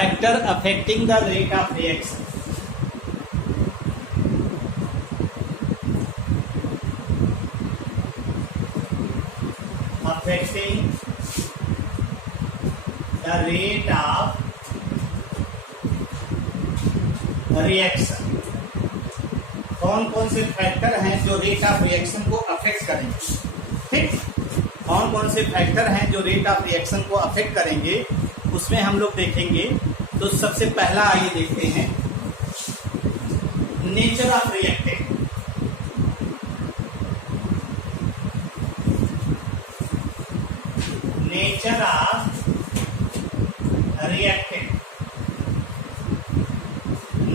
factor affecting the rate of reaction. Affecting the rate of reaction. कौन कौन से factor हैं जो रेट ऑफ रिएक्शन को अफेक्ट करेंगे? ठीक, कौन कौन से फैक्टर हैं जो रेट ऑफ रिएक्शन को अफेक्ट करेंगे उसमें हम लोग देखेंगे। तो सबसे पहला आइए देखते हैं nature of reactant. Nature of reactant,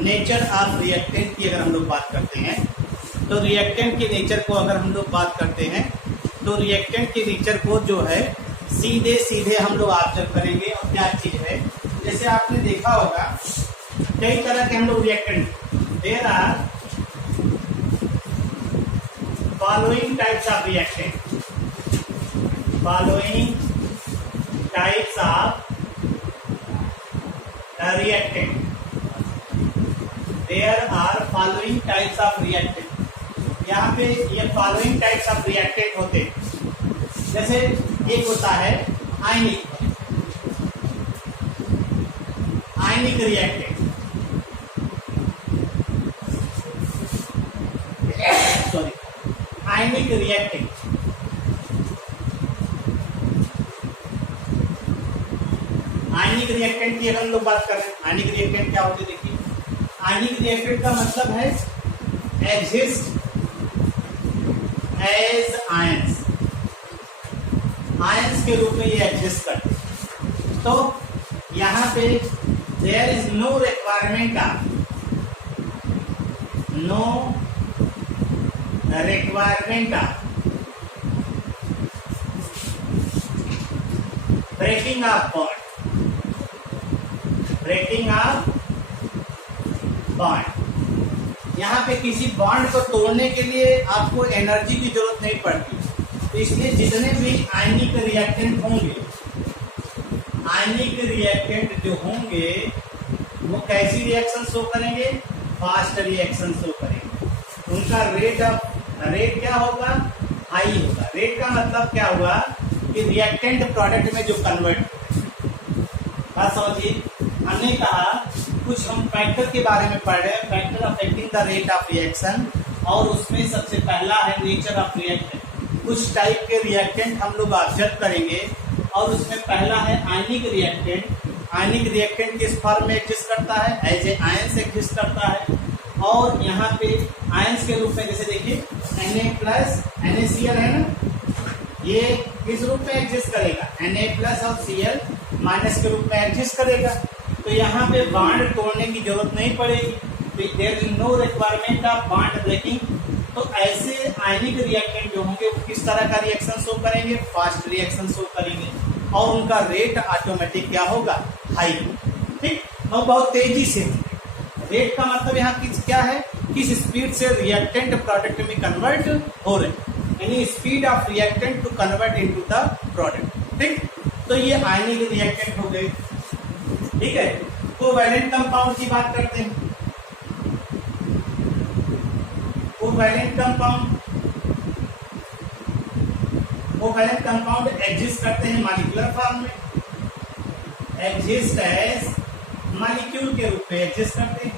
nature of reactant की अगर हम लोग बात करते हैं तो रिएक्टेंट के नेचर को अगर हम लोग बात करते हैं तो रिएक्टेंट के नेचर को जो है सीधे सीधे हम लोग ऑब्जर्व करेंगे। और क्या चीज है, जैसे आपने देखा होगा कई तरह के हम लोग reactant, there are following types of reactant, following types of reactant, there are following types of reactant. यहाँ पे ये फॉलोइंग टाइप्स ऑफ रिएक्टेंट होते हैं। जैसे एक होता है आयनिक, आयनिक रिएक्टेंट, सॉरी आयनिक रिएक्टेंट। आयनिक रिएक्टेंट की अगर हम लोग बात करें, आयनिक रिएक्टेंट क्या होते हैं? देखिए, आयनिक रिएक्टेंट का मतलब है एग्जिस्ट एज आयंस, आयंस के रूप में ये एग्जिस्ट करते हैं। तो यहां पे there is no requirement of, no requirement of breaking of bond, breaking of bond. यहाँ पे किसी बॉन्ड को तोड़ने के लिए आपको एनर्जी की जरूरत नहीं पड़ती। तो इसलिए जितने भी आयनिक रिएक्टेंट होंगे, आयनिक रिएक्टेंट जो होंगे वो कैसी रिएक्शन शो करेंगे? फास्ट रिएक्शन शो करेंगे। उनका रेट क्या होगा? हाई होगा। रेट का मतलब क्या हुआ कि रिएक्टेंट प्रोडक्ट में जो कन्वर्ट, बात समझिए। हमने कहा कुछ हम फैक्टर के बारे में पढ़ रहे हैं, factor affecting the rate of reaction, और उसमें सबसे पहला है नेचर ऑफ रिएक्टेंट। कुछ टाइप के रिएक्टेंट हम लोग ऑब्जर्व करेंगे और उसमें पहला है आयनिक रिएक्टेंट। आयनिक रिएक्टेंट किस फॉर्म में एग्जिस्ट करता है? एज ए आयंस एग्जिस्ट करता है। और यहाँ पे आयंस के रूप में जैसे देखिए Na+ NaCl है ना, ये किस रूप में एग्जिस्ट करेगा? Na+ और Cl- के रूप में एग्जिस्ट करेगा। तो यहाँ पे बॉन्ड तोड़ने की जरूरत नहीं पड़ेगी। There is no requirement of bond breaking. तो ऐसे आयनिक रिएक्टेंट जो होंगे वो किस तरह का रिएक्शन शो करेंगे? फास्ट रिएक्शन शो करेंगे, और उनका रेट ऑटोमेटिक क्या होगा? हाई। ठीक, और बहुत तेजी से। रेट का मतलब यहाँ क्या है? किस स्पीड से रिएक्टेंट प्रोडक्ट में कन्वर्ट हो रहे, यानी speed of reactant to convert into the product. ठीक, तो ये आयनिक रिएक्टेंट हो गए। ठीक है, कोवैलेंट कंपाउंड की बात करते हैं। Covalent compound, covalent compound exist करते हैं मॉलिक्यूलर फॉर्म में, एग्जिस्ट एज मॉलिक्यूल के रूप में एग्जिस्ट करते हैं,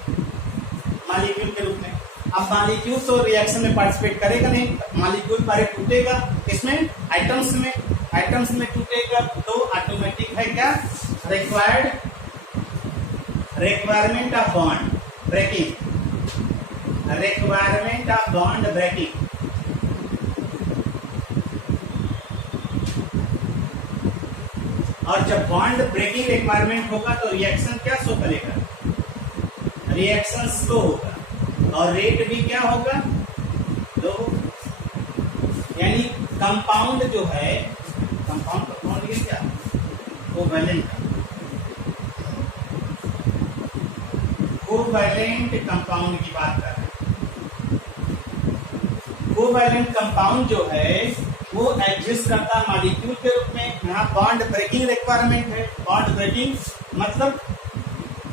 मॉलिक्यूल के रूप में। अब मॉलिक्यूल तो रिएक्शन में पार्टिसिपेट करेगा नहीं, मॉलिक्यूल पहले टूटेगा इसमें आइटम्स में, आइटम्स में टूटेगा तो ऑटोमेटिक है क्या? Requirement of bond breaking, requirement of bond breaking. और जब बॉन्ड ब्रेकिंग रिक्वायरमेंट होगा तो रिएक्शन क्या शो करेगा? रिएक्शन स्लो होगा, और रेट भी क्या होगा? लो। यानी कंपाउंड जो है, कंपाउंड ये क्या? कोवैलेंट, कोवैलेंट कंपाउंड की बात कर रहे हैं। कोवैलेंट कंपाउंड जो है वो एग्जिस्ट करता है मॉलिक्यूल के रूप में। यहाँ बॉन्ड ब्रेकिंग रिक्वायरमेंट है। बॉन्ड ब्रेकिंग मतलब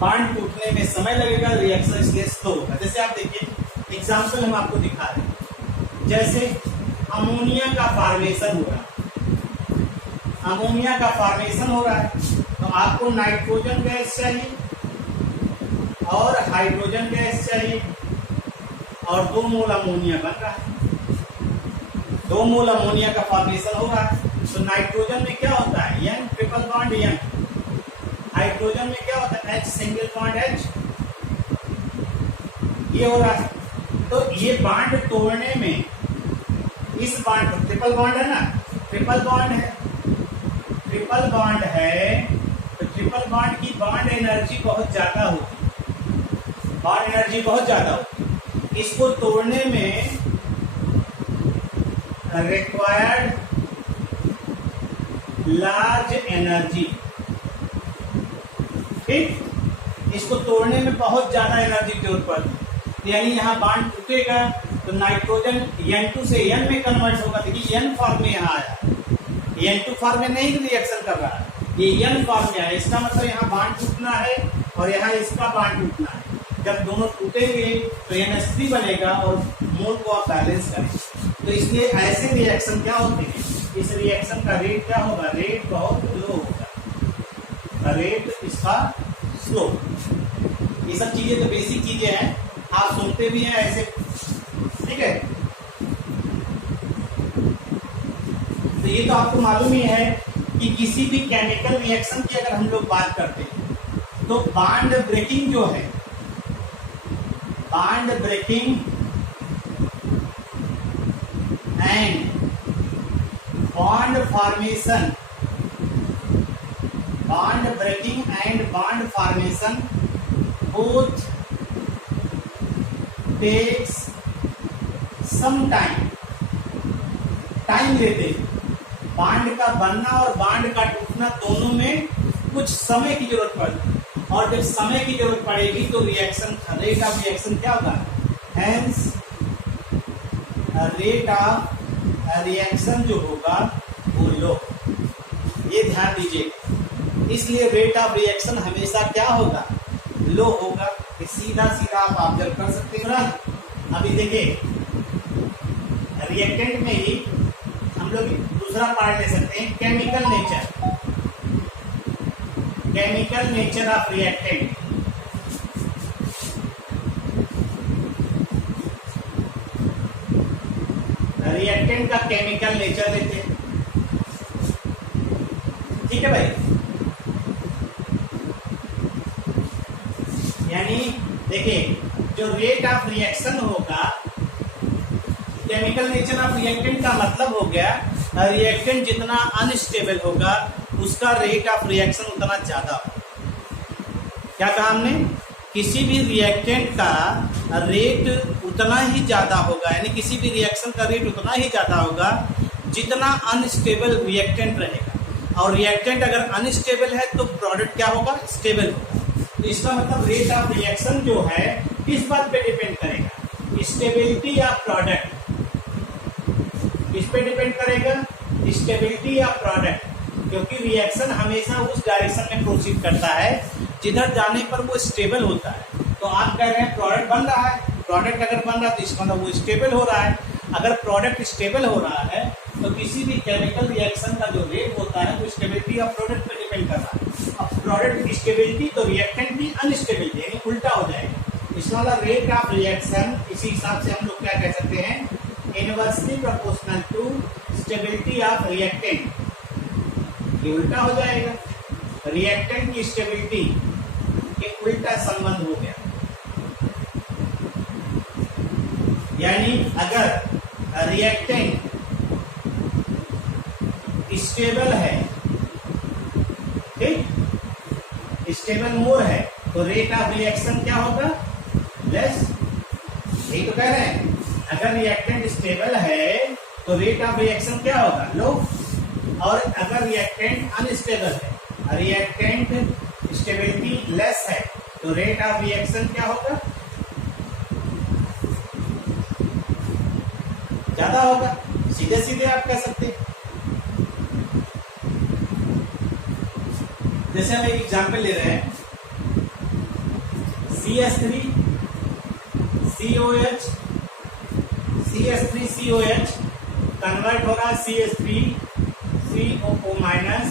बॉन्ड टूटने में समय लगेगा, रिएक्शन इसलिए स्लो होगा। जैसे आप देखिए एग्जांपल हम आपको दिखा रहे हैं, जैसे अमोनिया का फॉर्मेशन हो रहा है, अमोनिया का फॉर्मेशन हो रहा है, तो आपको नाइट्रोजन गैस चाहिए और हाइड्रोजन गैस चाहिए और 2 मोल अमोनिया बन रहा है, 2 मोल अमोनिया का फॉर्मेशन हो रहा है। तो नाइट्रोजन में क्या होता है, N triple bond N, hydrogen में क्या होता है, H सिंगल बॉन्ड H, ये हो रहा है। तो ये बॉन्ड तोड़ने में इस बॉन्ड, ट्रिपल बॉन्ड है ना, ट्रिपल बॉन्ड है, ट्रिपल बॉन्ड है, तो ट्रिपल बॉन्ड की बॉन्ड एनर्जी बहुत ज्यादा होती है, बॉन्ड एनर्जी बहुत ज्यादा होती है। इसको तोड़ने में रिक्वायर्ड लार्ज एनर्जी, ठीक, इसको तोड़ने में बहुत ज्यादा एनर्जी की जरूरत पड़ती है। यानी यहाँ बॉन्ड टूटेगा तो नाइट्रोजन N2 से N में कन्वर्ट होगा। देखिए N फॉर्म में यहाँ आया, N2 फॉर्म में नहीं रिएक्शन कर रहा है, ये N फॉर्म में आया। इसका मतलब यहाँ बॉन्ड टूटना है और यहाँ इसका बॉन्ड टूटना है। जब दोनों टूटेंगे तो NH3 बनेगा और मोल को आप बैलेंस करेंगे। तो इसलिए ऐसे रिएक्शन क्या होते हैं, इस रिएक्शन का रेट क्या होगा, रेट बहुत लो होगा, रेट इसका स्लो। ये सब चीजें तो बेसिक चीजें हैं, आप सुनते भी हैं ऐसे, ठीक है। तो ये तो आपको मालूम ही है कि किसी भी केमिकल रिएक्शन की अगर हम लोग बात करते हैं तो बॉन्ड ब्रेकिंग जो है, bond breaking and bond formation, bond breaking and bond formation both takes some time, time लेते हैं। बॉन्ड का बनना और बॉन्ड का टूटना दोनों में कुछ समय की जरूरत पड़ती है, और जब समय की जरूरत पड़ेगी तो रिएक्शन, रेट ऑफ रिएक्शन क्या होगा, हेंस रेट ऑफ रिएक्शन जो होगा वो लो, ये ध्यान दीजिए। इसलिए रेट ऑफ रिएक्शन हमेशा क्या होगा, लो होगा। ये सीधा सीधा आप ऑब्जर्व कर सकते हैं ना। अभी देखिए रिएक्टेंट में ही हम लोग दूसरा पार्ट ले सकते हैं, chemical nature, chemical nature of reactant. Reactant का केमिकल नेचर लेते हैं, ठीक है भाई। यानी देखिए जो रेट ऑफ रिएक्शन होगा, केमिकल नेचर ऑफ रिएक्टेंट का मतलब हो गया रिएक्टेंट जितना अनस्टेबल होगा उसका रेट ऑफ रिएक्शन उतना ज्यादा होगा। क्या कहा हमने, किसी भी रिएक्टेंट का रेट उतना ही ज्यादा होगा, यानी किसी भी रिएक्शन का रेट उतना ही ज्यादा होगा जितना अनस्टेबल रिएक्टेंट रहेगा। और रिएक्टेंट अगर अनस्टेबल है तो प्रोडक्ट क्या होगा, स्टेबल होगा। तो इसका मतलब रेट ऑफ रिएक्शन जो है किस बात पे डिपेंड करेगा, स्टेबिलिटी ऑफ प्रोडक्ट। किस पे डिपेंड करेगा, स्टेबिलिटी ऑफ प्रोडक्ट, क्योंकि रिएक्शन हमेशा उस डायरेक्शन में प्रोसीड करता है जिधर जाने पर वो स्टेबल होता है। तो आप कह रहे हैं प्रोडक्ट बन रहा है, प्रोडक्ट अगर बन रहा है तो इसका मतलब वो स्टेबल हो रहा है। अगर प्रोडक्ट स्टेबल हो रहा है तो किसी भी केमिकल रिएक्शन का जो रेट होता है वो स्टेबिलिटी ऑफ प्रोडक्ट पे डिपेंड कर रहा है। अब प्रोडक्ट की स्टेबिलिटी तो रिएक्टेंट भी अनस्टेबिलिटी, यानी उल्टा हो जाएगा। इसका मतलब रेट ऑफ रिएक्शन इसी हिसाब से हम लोग क्या कह सकते हैं, inversely proportional to stability of reactant. ये उल्टा हो जाएगा, रिएक्टेंट की स्टेबिलिटी के उल्टा संबंध हो गया। यानी अगर रिएक्टेंट स्टेबल है, ठीक, स्टेबल मोर है, तो रेट ऑफ रिएक्शन क्या होगा, लेस। यही तो कह रहे हैं, अगर रिएक्टेंट स्टेबल है तो रेट ऑफ रिएक्शन क्या होगा, लो। और अगर रिएक्टेंट अनस्टेबल है, रिएक्टेंट स्टेबिलिटी लेस है, तो रेट ऑफ रिएक्शन क्या होगा, ज्यादा होगा। सीधे सीधे आप कह सकते हैं। जैसे हम एक एग्जाम्पल ले रहे हैं, CH3COH, CH3COH कन्वर्ट हो रहा है CH3COO माइनस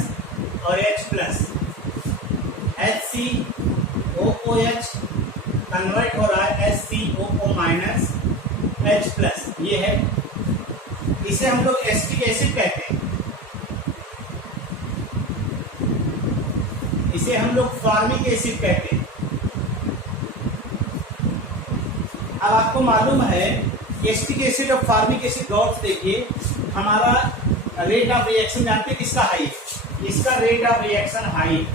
और H प्लस, HCOOH कन्वर्ट हो रहा है HCOO माइनस H प्लस। ये है, इसे हम लोग एसिटिक एसिड कहते हैं, इसे हम लोग फॉर्मिक एसिड कहते हैं। अब आपको मालूम है एसिटिक एसिड और फॉर्मिक एसिड डॉट्स देखिए, हमारा रेट ऑफ रिएक्शन जानते हैं किसका हाई है? इसका रेट ऑफ रिएक्शन हाई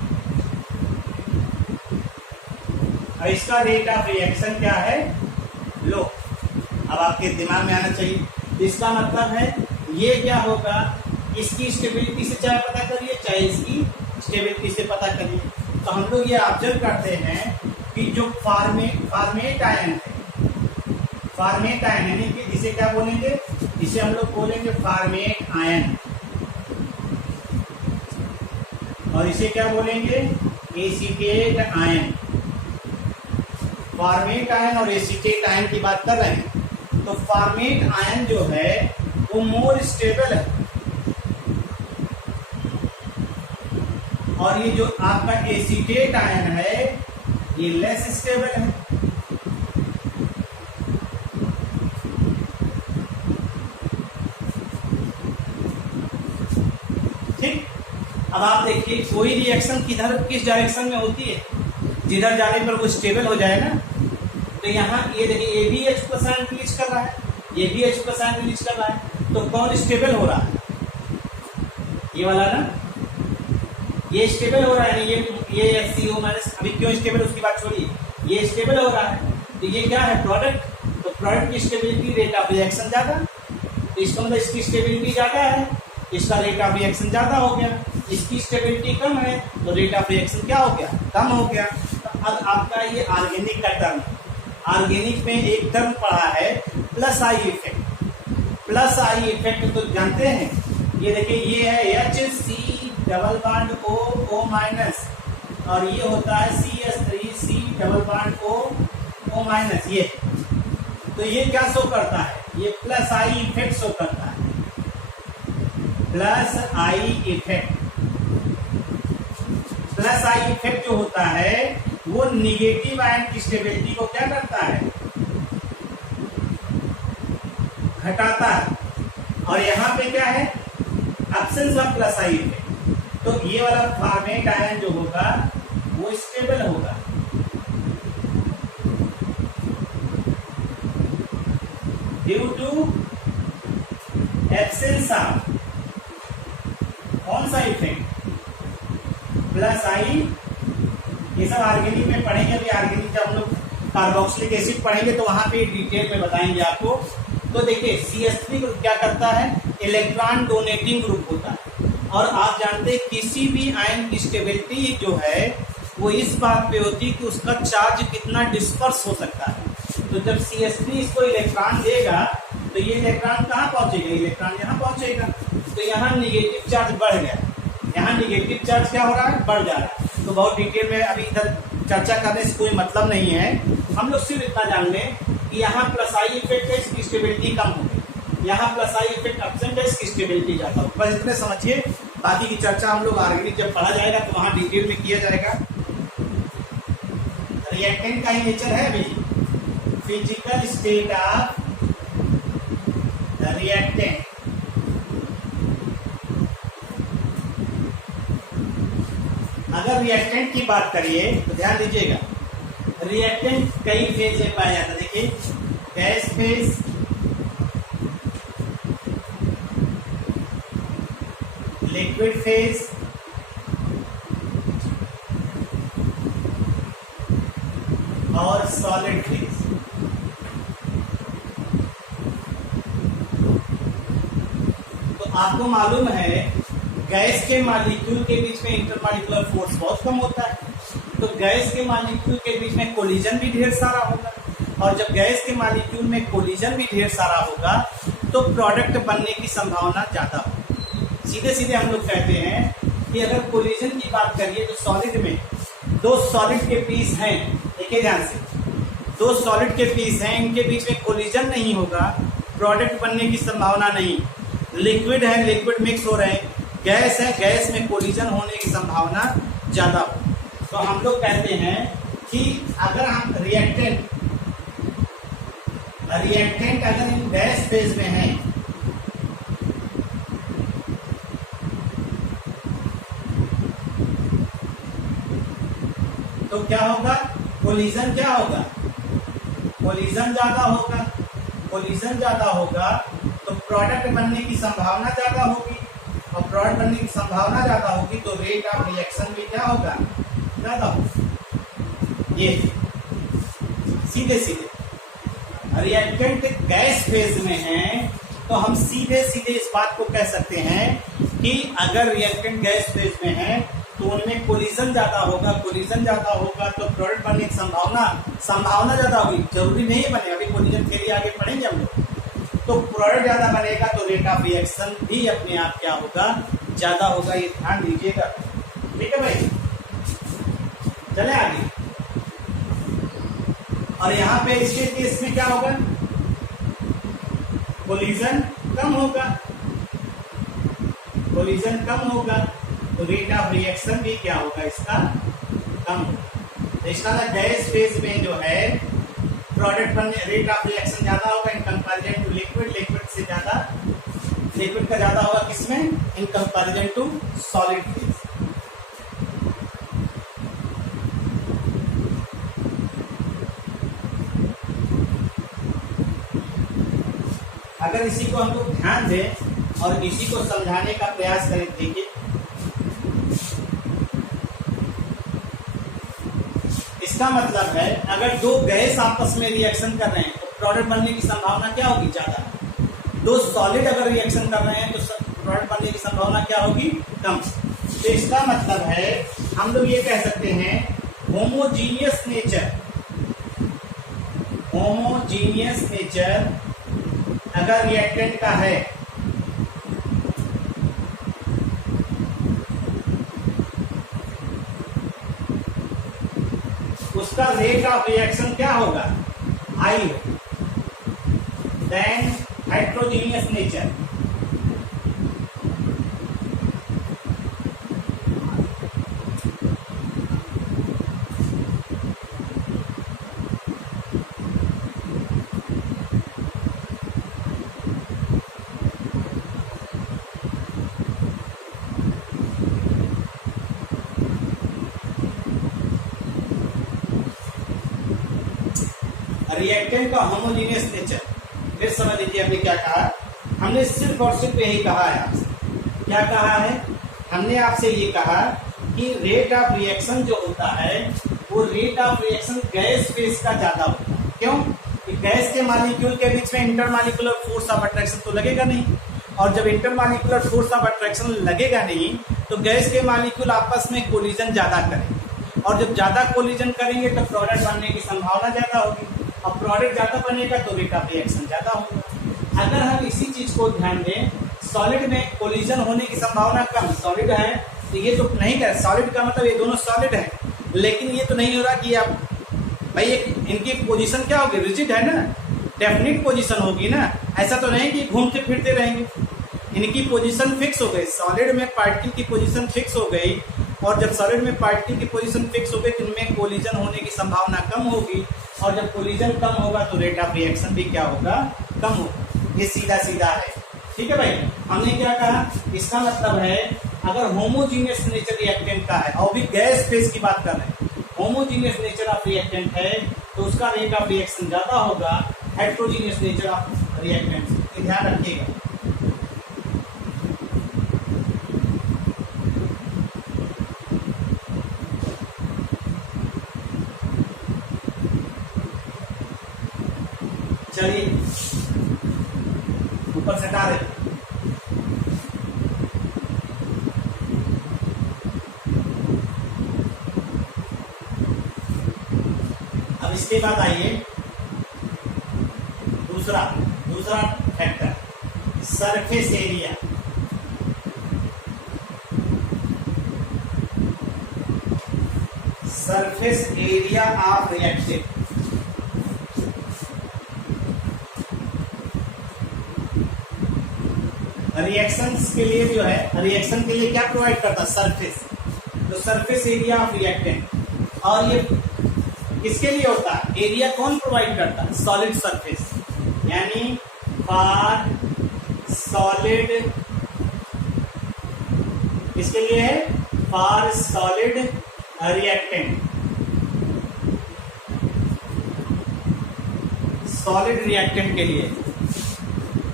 और इसका रेट ऑफ रिएक्शन क्या है? लो। अब आपके दिमाग में आना चाहिए, इसका मतलब है ये क्या होगा, इसकी स्टेबिलिटी से चाहे पता करिए चाहे इसकी स्टेबिलिटी से पता करिए। तो हम लोग ये ऑब्जर्व करते हैं कि जो फॉर्मेट आयन है, फॉर्मेट आयन यानी कि इसे क्या बोलेंगे? इसे हम लोग बोलेंगे फॉर्मेट आयन, और इसे क्या बोलेंगे? Acetate ion. फॉर्मेट आयन और एसीटेट आयन की बात कर रहे हैं, तो फॉर्मेट आयन जो है वो मोर स्टेबल है, और ये जो आपका एसीटेट आयन है ये लेस स्टेबल है। ठीक, अब आप देखिए कोई रिएक्शन किस डायरेक्शन में होती है, जिधर जाने पर वो स्टेबल हो जाए ना। तो यहाँ ये देखिए ABH प्लस आयन रिलीज कर रहा है, ABH प्लस आयन रिलीज कर रहा है, तो कौन स्टेबल हो रहा है? ये वाला ना, ये स्टेबल हो रहा है। ये HCO माइनस, अभी क्यों स्टेबल उसकी बात छोड़िए, ये स्टेबल हो रहा है। तो ये क्या है? प्रोडक्ट। तो प्रोडक्ट की स्टेबिलिटी रेट ऑफ रिएक्शन ज्यादा, तो इसका मतलब इसकी स्टेबिलिटी ज्यादा है, इसका रेट ऑफ रिएक्शन ज्यादा हो गया। इसकी स्टेबिलिटी कम है तो रेट ऑफ रिएक्शन क्या हो गया? कम हो गया। तो अब आपका ये ऑर्गेनिक का टर्म, ऑर्गेनिक में एक टर्म पढ़ा है plus I effect. Plus I effect तो जानते हैं, ये देखिए ये है HC double bond O minus, और ये होता है CH3C double bond O minus. ये तो ये क्या शो करता है? ये प्लस आई इफेक्ट शो करता है, plus I effect. Plus I effect जो होता है वो निगेटिव आयन की स्टेबिलिटी को क्या करता है? घटाता है। और यहाँ पे क्या है? Absence of plus I effect. तो ये वाला फॉर्मेट आयन जो होगा वो स्टेबल होगा, ड्यू टू एब्सेंस ऑफ कौन सा इफेक्ट? प्लस आई। ये सब ऑर्गेनिक में पढ़ेंगे, अभी ऑर्गेनिक जब हम लोग कार्बोक्सिलिक एसिड पढ़ेंगे तो वहां पे डिटेल में बताएंगे आपको। तो देखिए CH3 ग्रुप क्या करता है? इलेक्ट्रॉन डोनेटिंग ग्रुप होता है, और आप जानते हैं किसी भी आयन की स्टेबिलिटी जो है वो इस बात पे होती है कि उसका चार्ज कितना डिस्पर्स हो सकता है। तो जब CH3 इसको इलेक्ट्रॉन देगा तो ये इलेक्ट्रॉन कहाँ पहुंचेगा? इलेक्ट्रॉन यहाँ पहुंचेगा। तो यहाँ निगेटिव चार्ज बढ़ गया, यहाँ निगेटिव चार्ज क्या हो रहा है? बढ़ जा रहा है। तो बहुत डिटेल में अभी इधर चर्चा करने से कोई मतलब नहीं है, हम लोग सिर्फ इतना जान लें कि यहाँ प्लस आई इफेक्ट है, इसकी स्टेबिलिटी कम होगी, यहाँ प्लस आई इफेक्ट एब्सेंट है, इसकी स्टेबिलिटी ज्यादा होगी। बस इतने समझिए, बाकी की चर्चा हम लोग ऑर्गेनिक जब पढ़ा जाएगा तो वहां डिटेल में किया जाएगा। रिएक्टेंट का ही नेचर है अभी, फिजिकल स्टेट ऑफ रिएक्टेंट। अगर रिएक्टेंट की बात करिए तो ध्यान दीजिएगा, रिएक्टेंट कई फेज में पाया जाता है। देखिए गैस फेज, लिक्विड फेज, और सॉलिड फेज। तो आपको मालूम है गैस के मॉलिक्यूल के बीच में इंटरमॉलिक्यूलर फोर्स बहुत कम होता है, तो गैस के मॉलिक्यूल के बीच में कोलिजन भी ढेर सारा होगा, और जब गैस के मॉलिक्यूल में कोलिजन भी ढेर सारा होगा तो प्रोडक्ट बनने की संभावना ज्यादा होगी। सीधे सीधे हम लोग कहते हैं कि अगर कोलिजन की बात करिए तो सॉलिड में दो सॉलिड के पीस हैं, देखिए ध्यान से, दो सॉलिड के पीस हैं, इनके बीच में कोलिजन नहीं होगा, प्रोडक्ट बनने की संभावना नहीं। लिक्विड है, लिक्विड मिक्स हो रहे हैं, गैस है, गैस में कोलिजन होने की संभावना ज्यादा हो। तो हम लोग कहते हैं कि अगर हम रिएक्टेंट अगर इन गैस फेज में है तो क्या होगा, कोलिजन क्या होगा, कोलिजन ज्यादा होगा। कोलिजन ज्यादा होगा तो प्रोडक्ट बनने की संभावना ज्यादा होगी, और प्रोडक्ट बनने की संभावना ज्यादा होगी तो रेट ऑफ रिएक्शन भी क्या होगा, ज्यादा होगा। ये सीधे सीधे रिएक्टेंट गैस फेज में है तो हम सीधे सीधे इस बात को कह सकते हैं कि अगर रिएक्टेंट गैस फेज में है तो उनमें कोलिजन ज्यादा होगा, कोलिजन ज्यादा होगा तो प्रोडक्ट बनने की संभावना ज्यादा होगी। जरूरी नहीं बने, अभी कोलिजन थ्योरी आगे पढ़ेंगे हम लोग। तो प्रोडक्ट ज्यादा बनेगा तो रेट ऑफ रिएक्शन भी अपने आप क्या होगा, ज्यादा होगा। ये ध्यान दीजिएगा, ठीक है भाई। चले आगे। और यहाँ पे इसके केस में क्या होगा, कोलिजन कम होगा, कोलिजन कम होगा तो रेट ऑफ रिएक्शन भी क्या होगा, इसका कम होगा। तो इसका गैस फेज में जो है प्रोडक्ट बनने रेट ऑफ रिएक्शन ज्यादा होगा in comparison to liquid, liquid से ज्यादा, लिक्विड का ज्यादा होगा किसमें, in comparison to solid phase. अगर इसी को हम लोग ध्यान दें और इसी को समझाने का प्रयास करें, देखिए इसका मतलब है अगर दो गैस आपस में रिएक्शन कर रहे हैं तो प्रोडक्ट बनने की संभावना क्या होगी, ज्यादा। दो सॉलिड अगर रिएक्शन कर रहे हैं तो प्रोडक्ट बनने की संभावना क्या होगी, कम। तो इसका मतलब है हम लोग ये कह सकते हैं होमोजीनियस नेचर अगर रिएक्टेंट का है उसका रेट ऑफ रिएक्शन क्या होगा, हाई होगा देन हेट्रोजीनियस नेचर। रिएक्टेंट का होमोजीनियस नेचर, फिर समझ लीजिए हमने क्या कहा, हमने सिर्फ और सिर्फ यही कहा है आपसे। क्या कहा है, हमने आपसे ये कहा कि रेट ऑफ रिएक्शन जो होता है वो rate of reaction gas phase का ज्यादा होता है। क्यों, कि गैस के मॉलिक्यूल के बीच में इंटरमॉलिक्यूलर फोर्स ऑफ अट्रैक्शन तो लगेगा नहीं, और जब इंटरमॉलिक्यूलर फोर्स ऑफ अट्रैक्शन लगेगा नहीं तो गैस के मॉलिक्यूल आपस में कोलिजन ज्यादा करेंगे, और जब ज्यादा कोलिजन करेंगे तो प्रोडक्ट बनने की संभावना ज्यादा होगी, और प्रोडक्ट ज्यादा बनेगा तो रेट ऑफ रिएक्शन ज्यादा होगा। अगर हम इसी चीज को ध्यान दें, सॉलिड में कोलिजन होने की संभावना कम, सॉलिड है तो ये तो नहीं कर, सॉलिड का मतलब ये दोनों सॉलिड है, लेकिन ये तो नहीं हो रहा कि आप भाई इनकी पोजीशन क्या होगी, रिजिड है ना, डेफिनेट पोजीशन होगी ना, ऐसा तो नहीं कि घूमते फिरते रहेंगे। इनकी पोजीशन फिक्स हो गई, सॉलिड में पार्टिकल की पोजीशन फिक्स हो गई, और जब सॉलिड में पार्टिकल की पोजीशन फिक्स हो गई तो इनमें कोलिजन होने की संभावना कम होगी, और जब कोलिजन कम होगा तो रेट ऑफ रिएक्शन भी क्या होगा, कम होगा। ये सीधा सीधा है, ठीक है भाई। हमने क्या कहा, इसका मतलब है अगर होमोजीनियस नेचर रिएक्टेंट का है, और भी गैस फेज की बात कर रहे हैं, होमोजीनियस नेचर ऑफ रिएक्टेंट है तो उसका रेट ऑफ रिएक्शन ज्यादा होगा हेट्रोजीनियस नेचर ऑफ रिएक्टेंट, ध्यान रखिएगा। चलिए ऊपर से हटा दें। अब इसके बाद आइए दूसरा factor, surface area. Surface area of reactant, reactions के लिए जो है, रिएक्शन के लिए क्या प्रोवाइड करता है? सरफेस। तो सरफेस एरिया ऑफ रिएक्टेंट। और ये किसके लिए होता है? एरिया कौन प्रोवाइड करता है? सॉलिड सरफेस, यानी फॉर सॉलिड, किसके लिए है? For solid reactant, solid reactant के लिए,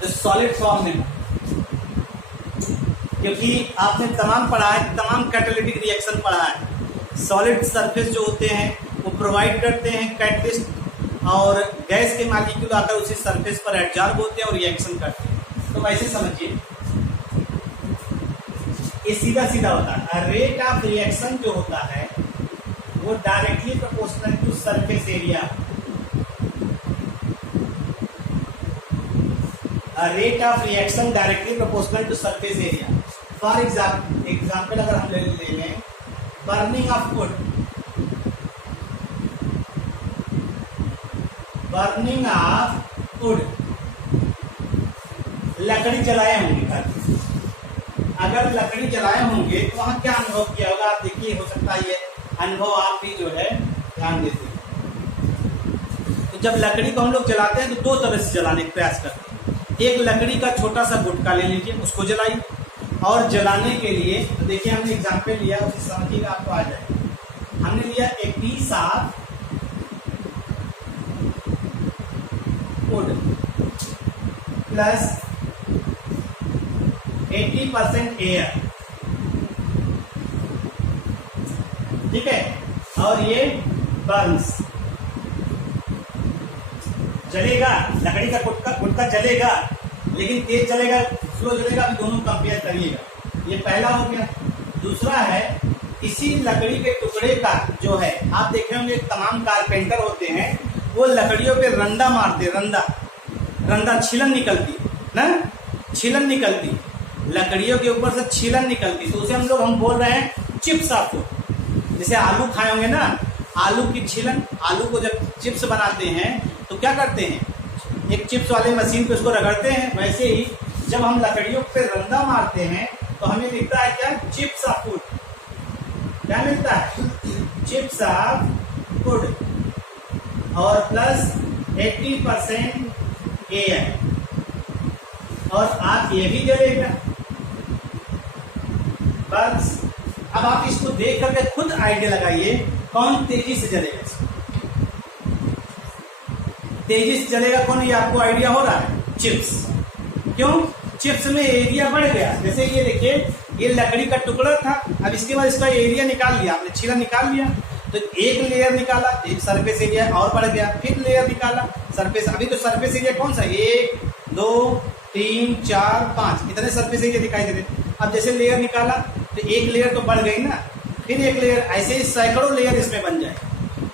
तो सॉलिड फॉर्म में, क्योंकि आपने तमाम पढ़ा है, तमाम कैटालिटिक रिएक्शन पढ़ा है। सॉलिड सरफेस जो होते हैं वो प्रोवाइड करते हैं कैटलिस्ट, और गैस के मॉलिक्यूल आकर उसी सरफेस पर एडजॉर्ब होते हैं और रिएक्शन करते हैं। तो वैसे समझिए, ये सीधा सीधा होता है। रेट ऑफ रिएक्शन जो होता है वो directly proportional to surface area. Rate of reaction directly proportional to surface area. For example अगर हम ले लें burning of wood, burning of wood, लकड़ी जलाए होंगे। अगर लकड़ी जलाए होंगे तो वहां क्या अनुभव किया होगा? आप देखिए, हो सकता है ये अनुभव आप भी जो है ध्यान देते हैं। तो जब लकड़ी को हम लोग जलाते हैं तो दो तरह से जलाने का प्रयास करते हैं। एक लकड़ी का छोटा सा गुटका ले लीजिए, उसको जलाइए, और जलाने के लिए तो देखिए हमने एग्जाम्पल लिया, उसे समझिएगा, आपको आ जाएगा। हमने लिया एक piece of wood plus 80% air, ठीक है, और ये बर्न्स, जलेगा, लकड़ी का गुटका जलेगा, लेकिन तेज जलेगा, स्लो जलेगा, अभी दोनों कंपेयर करिएगा। ये पहला हो गया। दूसरा है, इसी लकड़ी के टुकड़े का जो है, आप देखे होंगे तमाम कारपेंटर होते हैं वो लकड़ियों पे रंदा मारते, रंदा छीलन निकलती ना, छीलन निकलती, लकड़ियों के ऊपर से छीलन निकलती, तो उसे हम बोल रहे हैं चिप्स ऑफ वुड। जैसे आलू खाए होंगे ना, आलू की छीलन, आलू को जब चिप्स बनाते हैं तो क्या करते हैं? एक चिप्स वाले मशीन पे उसको रगड़ते हैं। वैसे ही जब हम लकड़ियों पे रंदा मारते हैं तो हमें मिलता है क्या? Chips of would. क्या मिलता है? चिप्स ऑफ वुड, और प्लस 80% एयर, और आप ये भी जलेगा बस। अब आप इसको देख करके खुद आइडिया लगाइए, कौन तेजी से जलेगा? तेजी से जलेगा कौन? ये आपको आइडिया हो रहा है? चिप्स। क्यों? चिप्स में एरिया बढ़ गया। जैसे ये देखिए, ये लकड़ी का टुकड़ा था, अब इसके बाद इसका एरिया निकाल लिया आपने, छीला निकाल लिया, तो एक लेयर निकाला, एक सरफेस एरिया और बढ़ गया, फिर लेयर निकाला, सरफेस, अभी तो सरफेस एरिया कौन सा? 1 2 3 4 5 इतने सरफेस एरिया दिखाई दे रहे। अब जैसे लेयर निकाला तो एक लेयर तो बढ़ गई ना, फिर एक लेयर, ऐसे ही सैकड़ों लेयर इसमें बन जाए,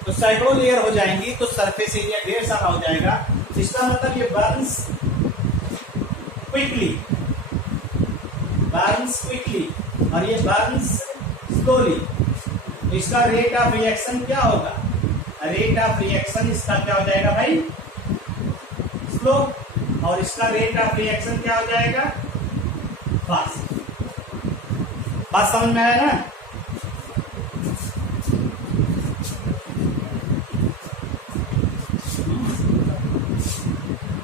तो सैकड़ों लेयर हो जाएंगी, तो सरफेस एरिया ढेर सारा हो जाएगा। इसका मतलब ये बर्न्स क्विकली, और ये बर्न्स स्लोली। तो इसका रेट ऑफ रिएक्शन क्या होगा? रेट ऑफ रिएक्शन इसका क्या हो जाएगा भाई? स्लो। और इसका रेट ऑफ रिएक्शन क्या हो जाएगा? फास्ट। बात समझ में आया ना?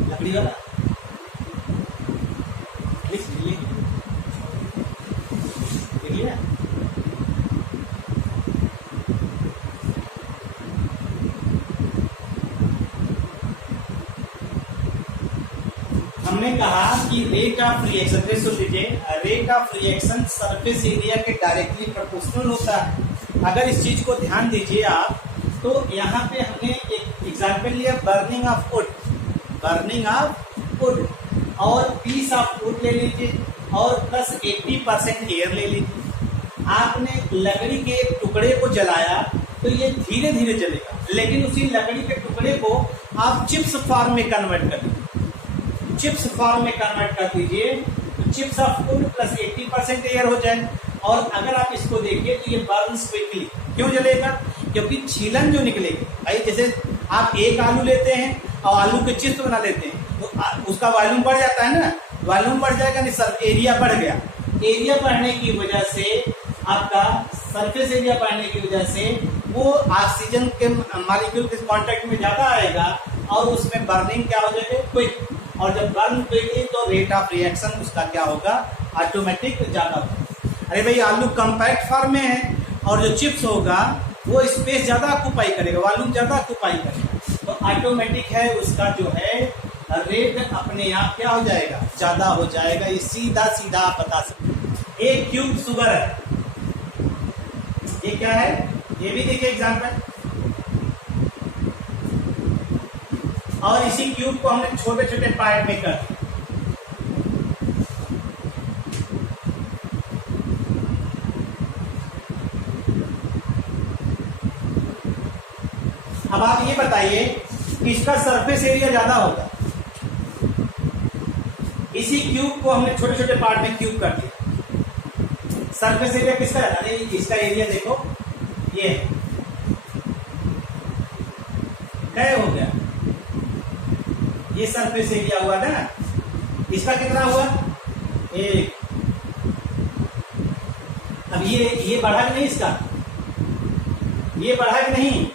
लकड़ी वाला हमने कहा कि रेट ऑफ रिएक्शन, सुन लीजिए, rate of reaction surface area के डायरेक्टली प्रोपोर्शनल होता है। अगर इस चीज को ध्यान दीजिए आप, तो यहाँ पे हमने एक एग्जाम्पल लिया, burning of wood, burning of would, और पीस ऑफ वुड ले लीजिए, और प्लस 80% एयर ले लीजिए। आपने लकड़ी के एक टुकड़े को जलाया तो ये धीरे धीरे जलेगा, लेकिन उसी लकड़ी के टुकड़े को आप चिप्स फॉर्म में कन्वर्ट कर दीजिए, चिप्स फॉर्म में कन्वर्ट कर दीजिए, तो chips of wood plus 80% air हो जाए। और अगर आप इसको देखिए तो ये बर्न्स क्विकली। क्यों जलेगा? क्योंकि छीलन जो निकलेगी भाई, जैसे आप एक आलू लेते हैं और आलू के चिप्स बना लेते हैं तो उसका वॉल्यूम बढ़ जाता है ना, वॉल्यूम बढ़ जाएगा नहीं सर, एरिया बढ़ गया। एरिया बढ़ने की वजह से आपका सरफेस एरिया बढ़ने की वजह से वो ऑक्सीजन के मॉलिक्यूल के कांटेक्ट में ज्यादा आएगा और उसमें बर्निंग क्या हो जाएगा, क्विक। और जब बर्न क्विकली तो रेट ऑफ रिएक्शन उसका क्या होगा, ऑटोमेटिक ज्यादा होगा। अरे भाई आलू कम्पैक्ट फॉर्म में है और जो चिप्स होगा वो स्पेस ज्यादा ऑक्यूपाई करेगा, वॉल्यूम ज्यादा ऑक्यूपाई करेगा, तो ऑटोमेटिक है उसका जो है रेट अपने आप क्या हो जाएगा, ज्यादा हो जाएगा। ये सीधा सीधा आप बता सकते। एक क्यूब शुगर है, ये क्या है, ये भी देखिए एग्जाम्पल। और इसी क्यूब को हमने छोटे छोटे पार्ट में कर दिया। अब आप ये बताइए कि इसका सरफेस एरिया ज्यादा होगा। इसी क्यूब को हमने छोटे छोटे पार्ट में क्यूब कर दिया, सरफेस एरिया किसका है, अरे इसका एरिया देखो, ये क्या हो गया, ये सरफेस एरिया हुआ ना, इसका कितना हुआ, एक। अब ये बढ़ा कि नहीं, इसका ये बढ़ा कि नहीं,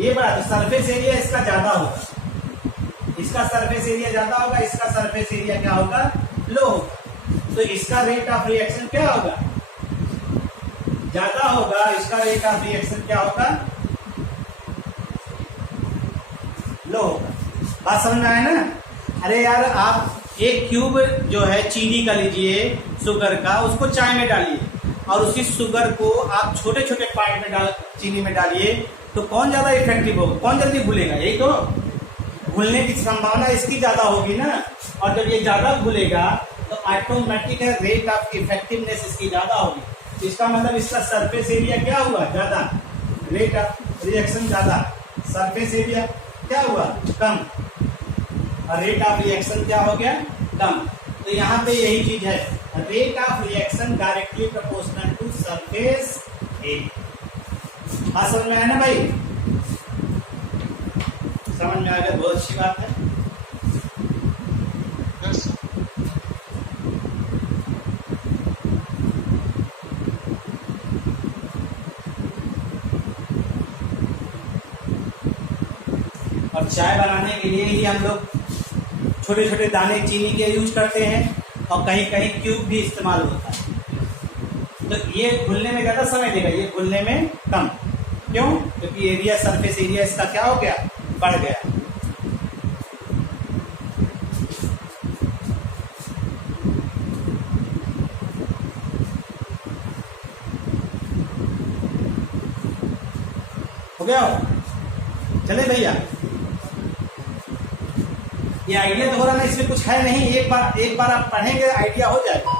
ये बढ़ा, तो सरफेस एरिया इसका ज्यादा होगा, इसका सरफेस एरिया ज्यादा होगा, इसका सरफेस एरिया क्या होगा, लो होगा। तो इसका रेट ऑफ रिएक्शन क्या होगा, ज्यादा होगा, इसका रेट ऑफ रिएक्शन क्या होगा, लो होगा। बात समझ में आया ना। अरे यार आप एक क्यूब जो है चीनी का लीजिए, शुगर का, उसको चाय में डालिए और उसी शुगर को आप छोटे छोटे पार्ट में डाल, चीनी में डालिए, तो कौन ज्यादा इफेक्टिव होगा, कौन जल्दी घुलेगा, यही तो। घुलने की संभावना इसकी ज्यादा होगी ना, और जब ये ज्यादा घुलेगा तो ऑटोमेटिक है रेट ऑफ इफेक्टिवनेस इसकी ज्यादा होगी। इसका मतलब इसका सरफेस एरिया क्या हुआ, ज्यादा, रेट ऑफ रिएक्शन ज्यादा, सरफेस एरिया क्या हुआ, कम, और रेट ऑफ रिएक्शन क्या हो गया, कम। तो यहाँ पे यही चीज है, rate of reaction directly proportional to surface area. हाँ समझ में आया ना भाई, समझ में आ गया, बहुत अच्छी बात है। और चाय बनाने के लिए ही हम लोग छोटे छोटे दाने चीनी के यूज करते हैं, और कहीं कहीं क्यूब भी इस्तेमाल होता है। तो ये घुलने में ज्यादा समय देगा, ये घुलने में कम। क्यों, क्योंकि एरिया, सरफेस एरिया इसका क्या हो गया, बढ़ गया। हो गया हो? चले भैया, ये आइडिया तो हो रहा ना, इसमें कुछ है नहीं, एक बार आप पढ़ेंगे आइडिया हो जाएगा।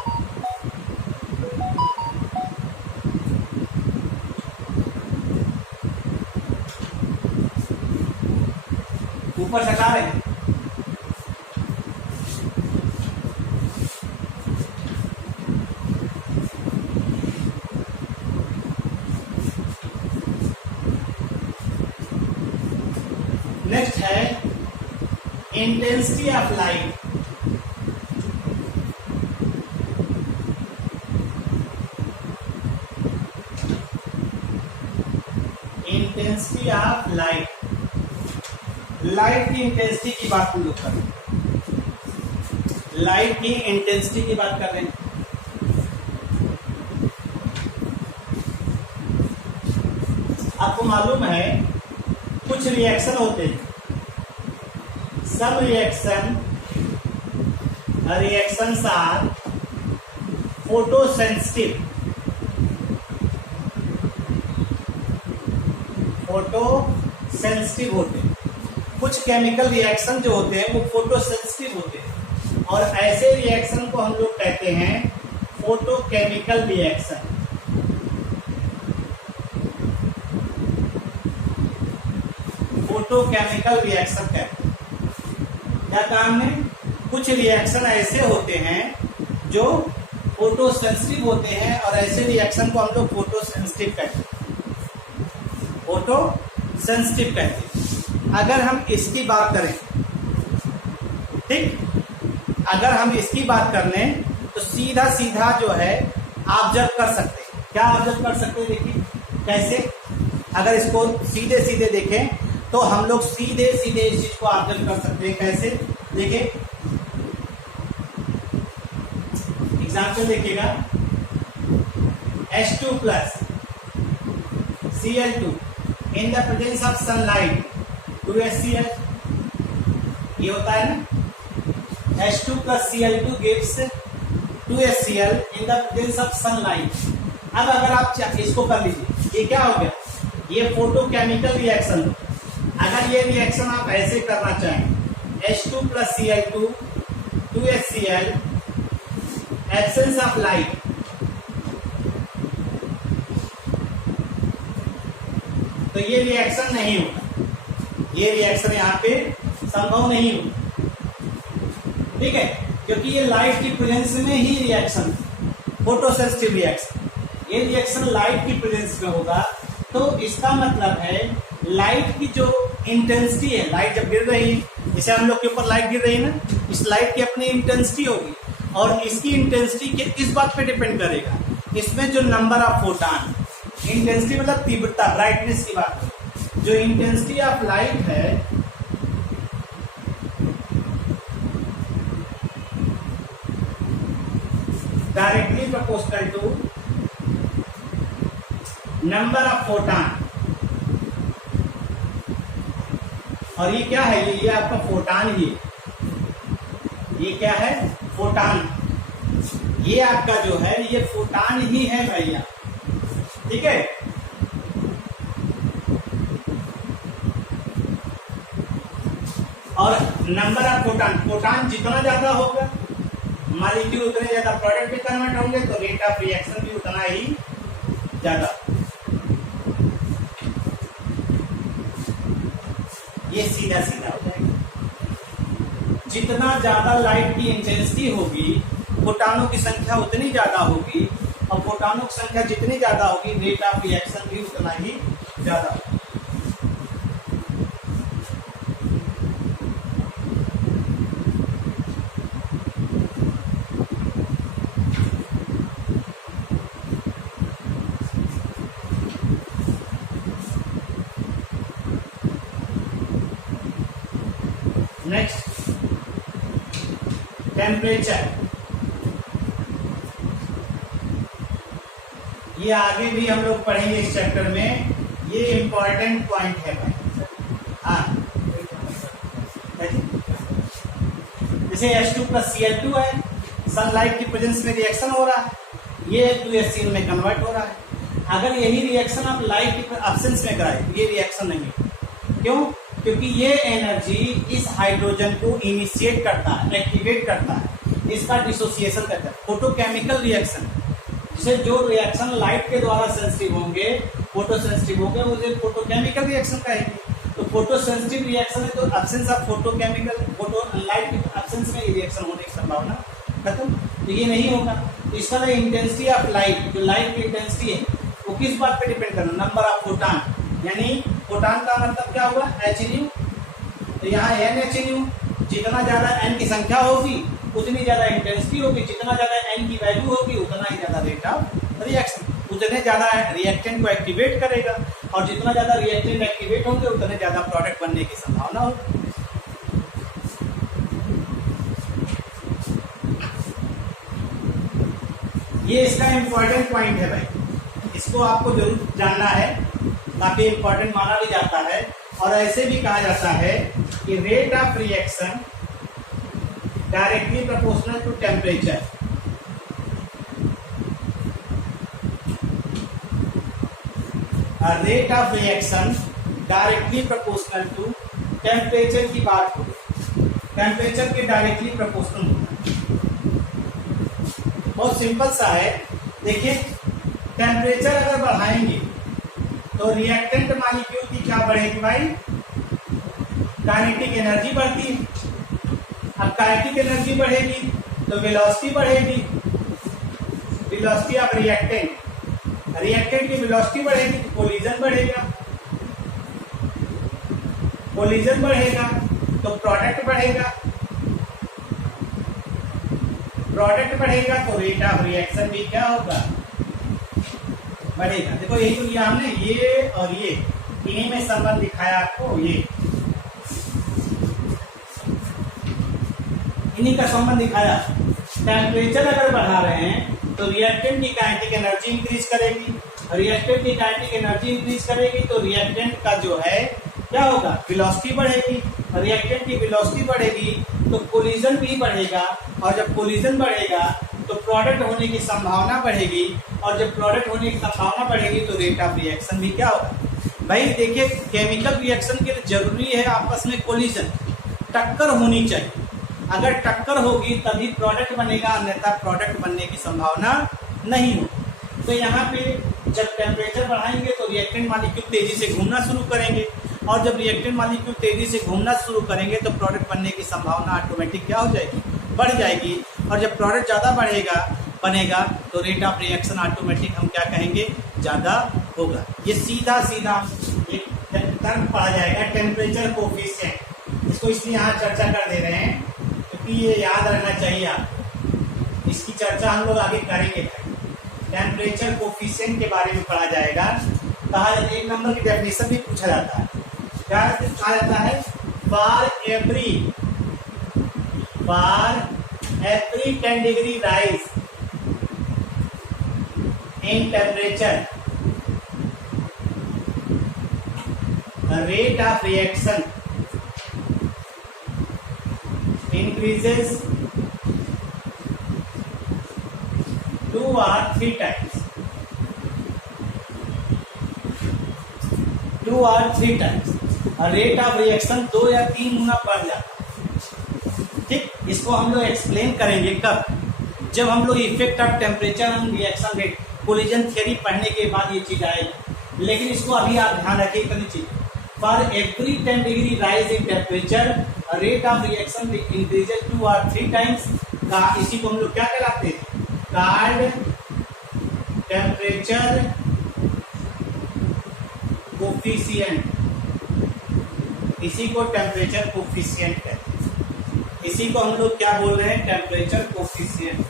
ऊपर सटा रहे हैं। नेक्स्ट है intensity of light. Intensity of light, light की इंटेंसिटी की बात हम लोग कर रहे हैं, लाइट की इंटेंसिटी की बात कर रहे हैं। आपको मालूम है कुछ रिएक्शन होते हैं, सब reactions are photo sensitive, photo sensitive होते हैं। कुछ केमिकल रिएक्शन जो होते हैं वो फोटो सेंसिटिव होते हैं, और ऐसे रिएक्शन को हम लोग कहते हैं फोटोकेमिकल रिएक्शन। फोटोकेमिकल रिएक्शन कहते हैं। क्या काम है, कुछ रिएक्शन ऐसे होते हैं जो फोटो सेंसिटिव होते हैं, और ऐसे रिएक्शन को हम लोग फोटो सेंसिटिव कहते हैं, फोटो सेंसिटिव कहते हैं। अगर हम इसकी बात करें, ठीक, अगर हम इसकी बात कर लें तो सीधा सीधा जो है ऑब्जर्व कर सकते हैं। क्या ऑब्जर्व कर सकते हैं? देखिए कैसे, अगर इसको सीधे सीधे देखें तो हम लोग सीधे सीधे इस चीज को ऑब्जर्व कर सकते हैं। कैसे? देखिए एग्जाम्पल देखिएगा, H2 plus Cl2 in the presence of sunlight 2HCl, ये होता है ना, H2 plus Cl2 gives 2HCl in the presence of sunlight. अब अगर आप इसको कर लीजिए, ये क्या हो गया? ये फोटोकेमिकल रिएक्शन। अगर ये रिएक्शन आप ऐसे करना चाहें, H2 plus Cl2 2HCl absence of light, तो ये रिएक्शन नहीं होगा, ये रिएक्शन यहाँ पे संभव नहीं होगा। ठीक है, क्योंकि ये लाइट की प्रेजेंस में ही रिएक्शन, फोटोसेंसिटिव रिएक्शन, ये रिएक्शन लाइट की प्रेजेंस में होगा। तो इसका मतलब है लाइट की जो इंटेंसिटी है, लाइट जब गिर रही है, जैसे हम लोग के ऊपर लाइट गिर रही है ना, इस लाइट की अपनी इंटेंसिटी होगी और इसकी इंटेंसिटी इस बात पे डिपेंड करेगा, इसमें जो नंबर ऑफ फोटॉन, इंटेंसिटी मतलब तीव्रता, ब्राइटनेस की बात है, जो इंटेंसिटी ऑफ लाइट है directly proportional to number of photon. और ये क्या है? ये आपका फोटॉन ही है। ये क्या है? फोटॉन। ये आपका जो है ये फोटॉन ही है भैया। ठीक है, और नंबर ऑफ फोटॉन, फोटॉन जितना ज्यादा होगा मॉलिक्यूल उतने ज्यादा प्रोडक्ट में कन्वर्ट होंगे, तो रेट ऑफ रिएक्शन भी उतना ही ज्यादा। ये सीधा सीधा हो जाएगा। जितना ज्यादा लाइट की इंटेंसिटी होगी, फोटॉनों की संख्या उतनी ज्यादा होगी, और फोटॉनों की संख्या जितनी ज्यादा होगी, रेट ऑफ रिएक्शन भी उतना ही ज्यादा होगा। Next, temperature. ये आगे भी हम लोग पढ़ेंगे इस चैप्टर में, ये इंपॉर्टेंट पॉइंट है भाई। हाँ, जैसे H2 प्लस Cl2 है, सनलाइट की प्रेजेंस में रिएक्शन हो रहा है, ये 2HCl में कन्वर्ट हो रहा है। अगर यही रिएक्शन आप लाइट की एब्सेंस में कराए तो ये रिएक्शन नहीं है। क्यों? क्योंकि ये एनर्जी इस हाइड्रोजन को इनिशिएट करता है, एक्टिवेट करता है, इसका डिसोसिएशन करता है। फोटोकेमिकल रिएक्शन, जिसे जो रिएक्शन लाइट के द्वारा सेंसिटिव होंगे, फोटो सेंसिटिव होंगे, उसे फोटोकेमिकल रिएक्शन कहेंगे। तो फोटो सेंसिटिव रिएक्शन है, तो absence of photochemical, photo light की एब्सेंस में ये रिएक्शन होने की संभावना खत्म। तो ये नहीं होगा। तो इसका इंटेंसिटी ऑफ लाइट, जो लाइट की इंटेंसिटी है, वो किस बात पे डिपेंड करना? नंबर ऑफ फोटॉन, यानी फोटॉन का मतलब क्या हुआ? hν। तो यहाँ nhν, जितना ज्यादा n की संख्या होगी उतनी ज्यादा इंटेंसिटी होगी, जितना ज्यादा n की वैल्यू होगी उतना ही ज्यादा रेट ऑफ रिएक्शन, उतने ज्यादा रिएक्टेंट को एक्टिवेट करेगा, और जितना ज्यादा रिएक्टेंट एक्टिवेट होंगे उतने ज्यादा प्रोडक्ट बनने की संभावना होगी। ये इसका इंपॉर्टेंट पॉइंट है भाई, इसको आपको जरूर जानना है, काफी इंपॉर्टेंट माना भी जाता है। और ऐसे भी कहा जाता है कि rate of reaction directly proportional to temperature. Rate of reaction directly proportional to temperature की बात हो, टेम्परेचर के डायरेक्टली प्रोपोर्शनल होता है। बहुत सिंपल सा है। देखिए, टेम्परेचर अगर बढ़ाएंगे तो रिएक्टेंट मॉलिक्यूल की क्या बढ़ेगी भाई? काइनेटिक एनर्जी बढ़ती है। अब काइनेटिक एनर्जी बढ़ेगी तो वेलोसिटी बढ़ेगी, वेलोसिटी ऑफ रिएक्टेंट, रिएक्टेंट की वेलोसिटी बढ़ेगी तो कोलिजन बढ़ेगा, कोलिजन बढ़ेगा तो प्रोडक्ट बढ़ेगा, प्रोडक्ट बढ़ेगा तो रेट ऑफ रिएक्शन भी क्या होगा, बढ़ेगा। देखो यही तो लिया हमने, ये और ये इन्हीं में संबंध दिखाया आपको, ये इन्हीं का संबंध दिखाया। टेम्परेचर अगर बढ़ा रहे हैं तो रिएक्टेंट की काइनेटिक एनर्जी इंक्रीज करेगी, रिएक्टेंट की काइनेटिक एनर्जी इंक्रीज करेगी तो रिएक्टेंट का जो है क्या होगा, वेलोसिटी बढ़ेगी। रिएक्टेंट की वेलोसिटी बढ़ेगी तो कोलिजन भी बढ़ेगा, और जब कोलिजन बढ़ेगा तो प्रोडक्ट होने की संभावना बढ़ेगी, और जब प्रोडक्ट होने की संभावना बढ़ेगी तो रेट ऑफ रिएक्शन भी क्या होगा। भाई देखिए, केमिकल रिएक्शन के लिए जरूरी है आपस में कोलिजन, टक्कर होनी चाहिए। अगर टक्कर होगी तभी प्रोडक्ट बनेगा, अन्यथा प्रोडक्ट बनने की संभावना नहीं हो। तो यहाँ पे जब टेम्परेचर बढ़ाएंगे तो रिएक्टेंट मॉलिक्यूल तेजी से घूमना शुरू करेंगे, और जब रिएक्टेंट मॉलिक्यूल तेजी से घूमना शुरू करेंगे तो प्रोडक्ट बनने की संभावना ऑटोमेटिक क्या हो जाएगी, बढ़ जाएगी। और जब प्रोडक्ट ज़्यादा बनेगा तो रेट ऑफ रिएक्शन ऑटोमेटिक हम क्या कहेंगे, ज़्यादा होगा। ये सीधा सीधा एक टर्म पढ़ा जाएगा, टेम्परेचर कोफिशिएंट। इसको इसलिए यहाँ चर्चा कर दे रहे हैं क्योंकि ये याद रखना चाहिए आपको। इसकी चर्चा हम लोग आगे करेंगे। टेम्परेचर कोफिशिएंट के बारे में पढ़ा जाएगा। कहा जाता है, 1 नंबर की डेफिनेशन भी पूछा जाता है। क्या कहा जाता है, for every 10 degree rise in temperature rate of reaction increases 2 or 3 times, 2 or 3 times। Rate of reaction 2 या 3 गुना बढ़ जाता है। ठीक, इसको हम लोग एक्सप्लेन करेंगे कब, जब हम लोग effect of temperature and reaction rate collision theory पढ़ने के बाद ये चीज आएगी। लेकिन इसको अभी आप ध्यान रखिए करनी चाहिए। For every 10 degree rise in temperature rate of reaction increases 2 or 3 times. इसी को हम लोग क्या कहलाते हैं, कॉल्ड टेम्परेचर कोफिशिएंट। इसी को टेम्परेचर कोफिशिएंट कहते हैं। इसी को हम लोग क्या बोल रहे हैं, टेम्परेचर कोफिशिएंट।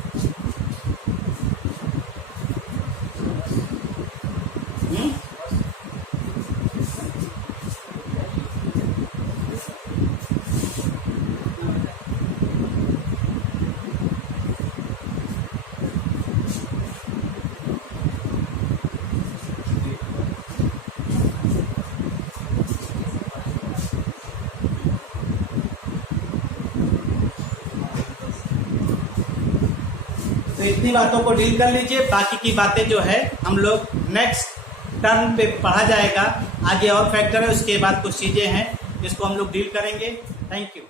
तो इतनी बातों को डील कर लीजिए, बाकी की बातें जो है हम लोग नेक्स्ट टर्म पे पढ़ा जाएगा। आगे और फैक्टर है, उसके बाद कुछ चीजें हैं जिसको हम लोग डील करेंगे। Thank you.